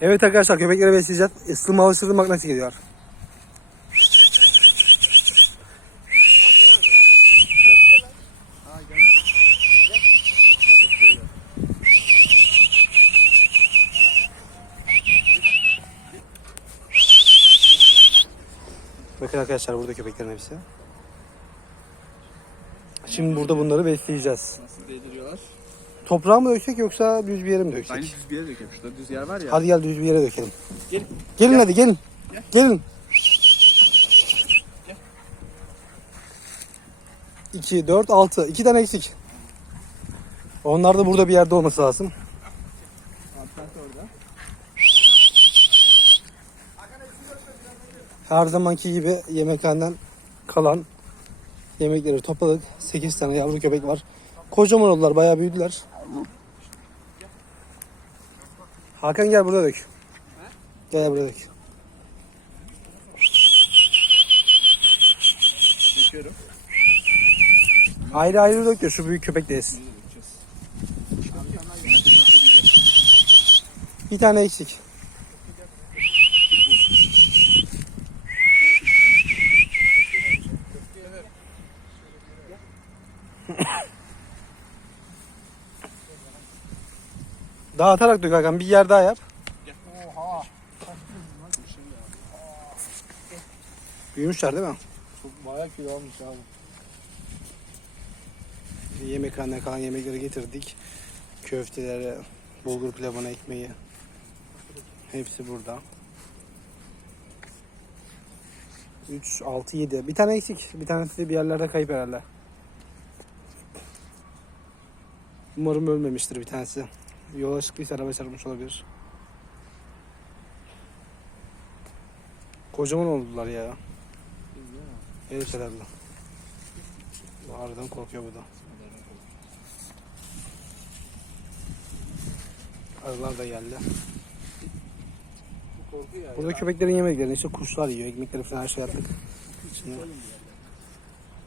Evet arkadaşlar köpekleri besleyeceğiz. Isırma alıştırmak nasıl geliyor? Bakın arkadaşlar burada köpeklerin hepsi. Şimdi burada bunları besleyeceğiz. Nasıl değdiriyorlar? Toprağa mı döksek yoksa düz bir yere mi döksek? Bence düz bir yere dökelim. Şurada düz yer var ya. Hadi gel düz bir yere dökelim. Gelin. Gelin hadi gelin. Gelin. 2, 4, 6. 2 tane eksik. Onlar da burada bir yerde olması lazım. Her zamanki gibi yemekhaneden kalan yemekleri topladık. 8 tane yavru köpek var. Kocaman oldular, bayağı büyüdüler. Hakan gel burada dök. Gel burada dök. Döküyorum. Ayrı ayrı dök de şu büyük köpek de yesin. Bir tane eksik. Dağıtarak dök Hakan. Bir yer daha yap. Oha. Büyümüşler değil mi? Çok bayağı kilo olmuş abi. Yemekhaneden kalan yemekleri getirdik. Köfteleri, bulgur pilavına ekmeği. Hepsi burada. 3, 6, 7. Bir tane eksik. Bir tanesi bir yerlerde kayıp herhalde. Umarım ölmemiştir bir tanesi. Yola çıktıysa araba çarpmış olabilir. Kocaman oldular ya. Evet herhalde. Harbiden korkuyor bu da. Arılar da geldi. Burada köpeklerin yemeklerini işte kuşlar yiyor. Ekmekleri falan her şey yaptık. Şimdi